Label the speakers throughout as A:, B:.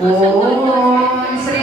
A: ஓம் ஸ்ரீ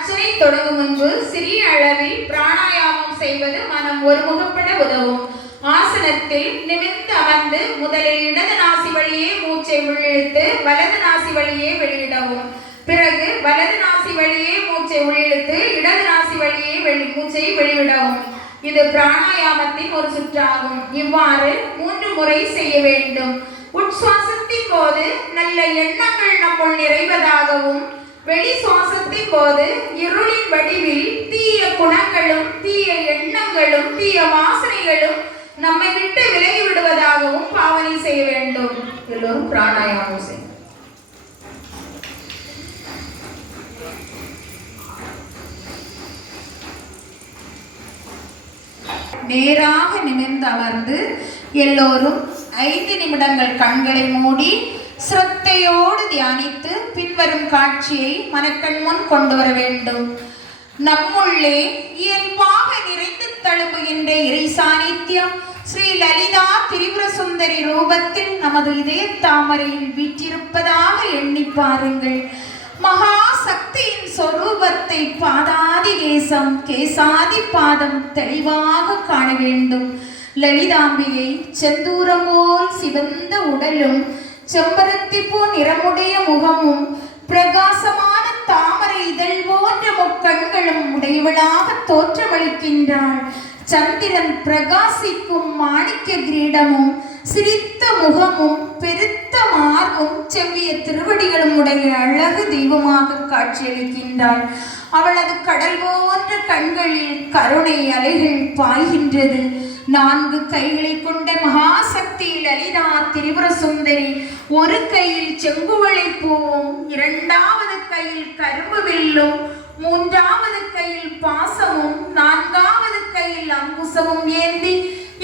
A: அர்ச்சனை தொடங்கும் முன்பு சிறிய அளவில் பிராணாயாமம் செய்வது மனம் ஒருமுகப்பட உதவும். ஆசனத்தில் நிமிர்ந்து அமர்ந்து முதலில் இடது நாசி வழியே மூச்சை உள்ளிழுத்து வலது நாசி வழியே வெளியிடவும். பிறகு வலது நாசி வழியே மூச்சை உள்ளிழுத்து இடது நாசி வழியே வெளி மூச்சை வெளியிடவும். இது பிராணாயாமத்தின் ஒரு சுற்றாகும். இவ்வாறு மூன்று முறை செய்ய வேண்டும். உட்சுவாசத்தின் போது நல்ல எண்ணங்கள் நம்முள் நிறைவதாகவும் போது இருளின் வடிவில் தீய குணங்களும் தீய எண்ணங்களும் தீய வாசனைகளும் நம்மை விட்டு விலகி விடுவதாகவும் பாவனை செய்ய வேண்டும். எல்லோரும் பிராணாயாமம் செய்யும் நேராக நிமிர்ந்து அமர்ந்து எல்லோரும் ஐந்து நிமிடங்கள் கண்களை மூடி சிரத்தையோடு தியானித்து பின்வரும் காட்சியை மனக்கண் முன் கொண்டு வர வேண்டும். நம்முள்ளே இயல்பாக நிறைந்து தழும்புகின்ற இறை சாநித்தியம் ஸ்ரீ லலிதா திரிபுர சுந்தரி ரூபத்தில் நமது இதய தாமரையில் வீற்றிருப்பதாக எண்ணி பாருங்கள். மகா சக்தியின் சொரூபத்தை பாதாதி கேசம் கேசாதி பாதம் தெளிவாக காண வேண்டும். லலிதாம்பிகை செந்தூரம் போல் சிவந்த உடலும் செம்பருத்தி பூ நிறமுடைய முகமும் பிரகாசமான தாமரை இதழ் போன்ற முக்கண்களும் உடையவளாக தோற்றமளிக்கின்றாள். சந்திரன் பிரகாசிக்கும் மாணிக்க கிரீடமும் சிரித்த முகமும் பெருத்த மார்பும் செவ்விய திருவடிகளும் உடைய அழகு தெய்வமாக காட்சியளிக்கின்றாள். அவளது கடல் போன்ற கண்களில் கருணை அலைகள் பாய்கின்றது. நான்கு கைகளை கொண்ட மகாசக்தி லலிதா திரிபுர சுந்தரி ஒரு கையில் செங்குவளை பூவும் இரண்டாவது கையில் கரும்பு வில்லும் மூன்றாவது கையில் பாசமும் நான்காவது கையில் அங்குசமும் ஏந்தி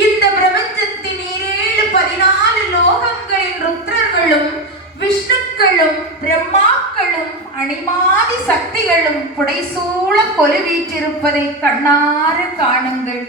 A: இந்த பிரபஞ்சத்தின் ஏழு பதினாலு லோகங்களின் ருத்ரர்களும் விஷ்ணுக்களும் பிரம்மாக்களும் அணிமாதி சக்திகளும் புடைசூழ கொலுவீற்றிருப்பதை கண்ணாறு காணுங்கள்.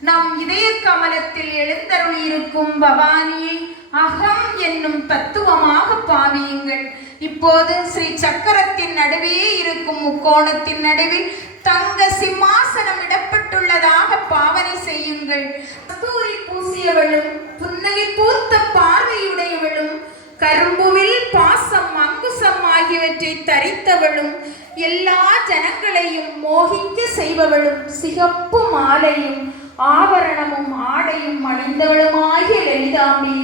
A: நம் இதய கமலத்தில் எழுந்தருள் இருக்கும் பவானியை அகம் என்னும் தத்துவமாக பாவியுங்கள். இப்போது ஸ்ரீ சக்கரத்தின் நடுவே இருக்கும் முக்கோணத்தின் நடுவில் தங்க சிம்மாசனம் இடப்பட்டுள்ளதாக பாவனை செய்யுங்கள். கஸ்தூரி பூசியவளும் புன்னகை பூத்த பார்வையுடையவளும் கரும்புவில் பாசம் அங்குசம் ஆகியவற்றை தரித்தவளும் எல்லா ஜனங்களையும் மோகிக்க செய்பவளும் சிகப்பு மாலையும் ஆபரணமும் ஆடையும் அணிந்தவளுமாகிய லலிதாம்பி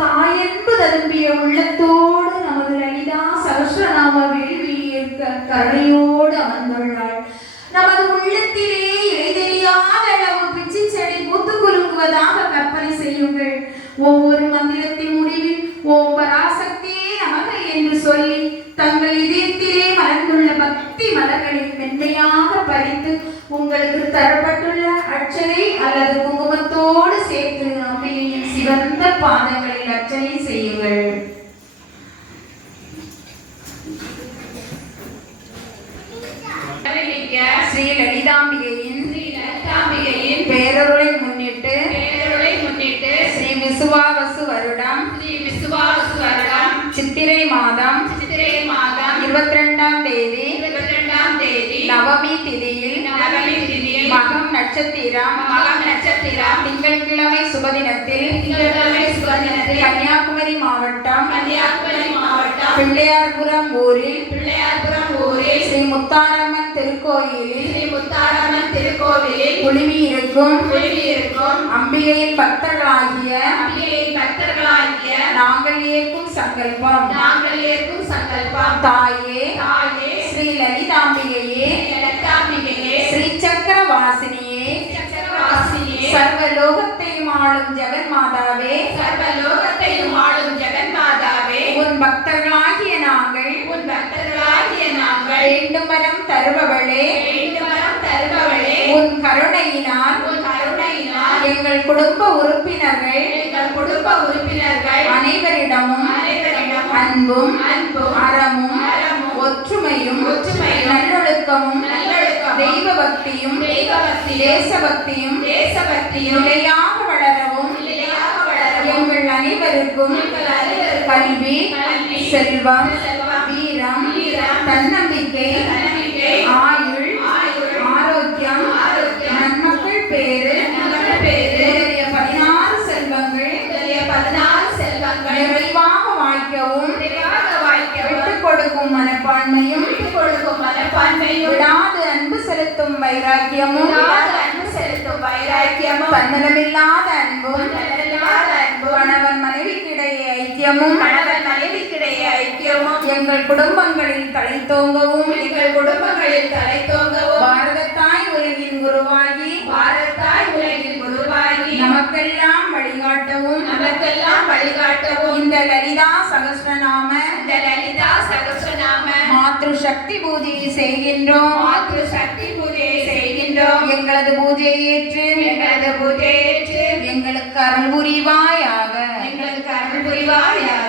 A: தாயென்பு தரும்பிய உள்ளத்தோடு நமது லலிதா சகசிரநாம வேள்வி ஏற்க கருணையோடு அமர்ந்துள்ளாள். நமது உள்ளத்திலே இடைதெரியாத அளவு பிச்சி செடி பூத்து குலுங்குவதாக கற்பனை செய்யுங்கள். ஒவ்வொரு மந்திரத்தின் முடிவில் ஓம் பராசக்தியே நமக என்று சொல்லி தங்கள் இதயத்திலே மலர்ந்துள்ள பக்தி மலர்களை மென்மையாக பறித்து உங்களுக்கு தரப்படும் அர்ச்சனை அல்லது குங்குமத்தோடு சேர்த்து அம்மையின் சிவந்த பாதங்களில் அர்ச்சனை செய்யுங்கள். ஸ்ரீ லலிதாம்பிகையின்
B: ஸ்ரீ லலிதாம்பிகையின்
A: பேரருளை முன்னிட்டு
B: பேரருளை முன்னிட்டு
A: ஸ்ரீ விசுவாவசு வருடம்
B: ஸ்ரீ விசுவாசு வருடம்
A: சித்திரை மாதம்
B: சித்திரை மாதம்
A: இருபத்தி ரெண்டாம் தேதி
B: இருபத்தி ரெண்டாம் தேதி
A: நவமி திதியில்
B: நவமி திதியில்
A: மகம் நட்சத்திரம்
B: மகம் நட்சத்திரம்.
A: திங்கட்கிழமை சுபதினத்தில்
B: திங்கட்கிழமை சுபதினத்தில்.
A: கன்னியாகுமரி மாவட்டம்
B: கன்னியாகுமரி மாவட்டம்.
A: பிள்ளையார்புரம் ஊரில்
B: பிள்ளையார்புரம் ஊரில்.
A: ஸ்ரீ முத்தாரம்மன் திருக்கோயிலில்
B: ஸ்ரீ முத்தாரம்மன் திருக்கோவிலில்.
A: குழுமி இருக்கும்
B: குழுவியிருக்கும்
A: அம்பிகையின் பக்தர்களாகிய
B: அம்பிகையின் பக்தர்களாகிய
A: நாங்கள் ஏற்கும் சங்கல்பம்.
B: நாங்கள் ஏற்கும் சங்கல்பம்.
A: தாயே
B: சக்கரவாசினியே
A: சர்வ லோகத்தையும் ஆளும் ஜெகன் மாதாவே.
B: சர்வ லோகத்தையும் ஆளும் ஜெகன்மாதாவே
A: உன் பக்தர்களாகிய நாங்கள்
B: உன் பக்தர்களாகிய நாங்கள்
A: வேண்டும் வரம் தருபவளே.
B: வேண்டுமரம் தருபவளே.
A: உன் கருணையினால்
B: உன் கருணையினால்
A: எங்கள் குடும்ப உறுப்பினர்கள்
B: எங்கள் குடும்ப உறுப்பினர்கள்
A: அனைவரிடமும்
B: அனைவரிடமும்
A: அன்பும்
B: அன்பும்
A: அறமும்
B: அறமும்
A: ஒற்றுமையும் நல்லொழுக்கமும்
B: தெய்வபக்தியும்
A: தேசபக்தியும்
B: தேசபக்தியும்
A: நிலையாக வளரவும்
B: நிலையாக வளரவும்
A: எங்கள் அனைவருக்கும் கல்வி செல்வம் வீரம் தன்னம்பிக்கை ஆயுள் ஆரோக்கியம் நன்மக்கள் பேரு முதலிய பதினாறு செல்வங்கள்
B: பதினாறு செல்வங்கள்
A: நிறைவாக வாய்க்கவும் விட்டுக் கொடுக்கும் மனப்பான்மையும்
B: கொடுக்கும் மனப்பான்மையும்
A: விடாது செலுத்தும் வைராக்கியமும்
B: அன்பு செலுத்தும் வைராக்கியமும்
A: தன்னலமில்லாத அன்பும் கணவன் மனைவிக்கிடையே ஐக்கியமும்
B: கணவன் மனைவிக்கிடையே ஐக்கியமும்
A: எங்கள் குடும்பங்களில் தழைத்தோங்கவும்
B: எங்கள் குடும்பங்களில் தலை தோங்கவும்
A: பாரதத்தாய் உலகின் குருவாகி
B: பாரத்தாய் உலகில் குருவாகி
A: நமக்கெல்லாம் வழிகாட்டவும்
B: நமக்கெல்லாம் வழிகாட்டவும்
A: இந்த லலிதா சகஸ்ரநாம சக்தி பூஜையை செய்கின்றோம்.
B: மாத்ரு சக்தி பூஜையை செய்கின்றோம்.
A: எங்களது பூஜையை ஏற்று
B: எங்களது பூஜையேற்று
A: எங்களுக்கு அருள் புரிவாயாக.
B: எங்களுக்கு அருள் புரிவாயாக.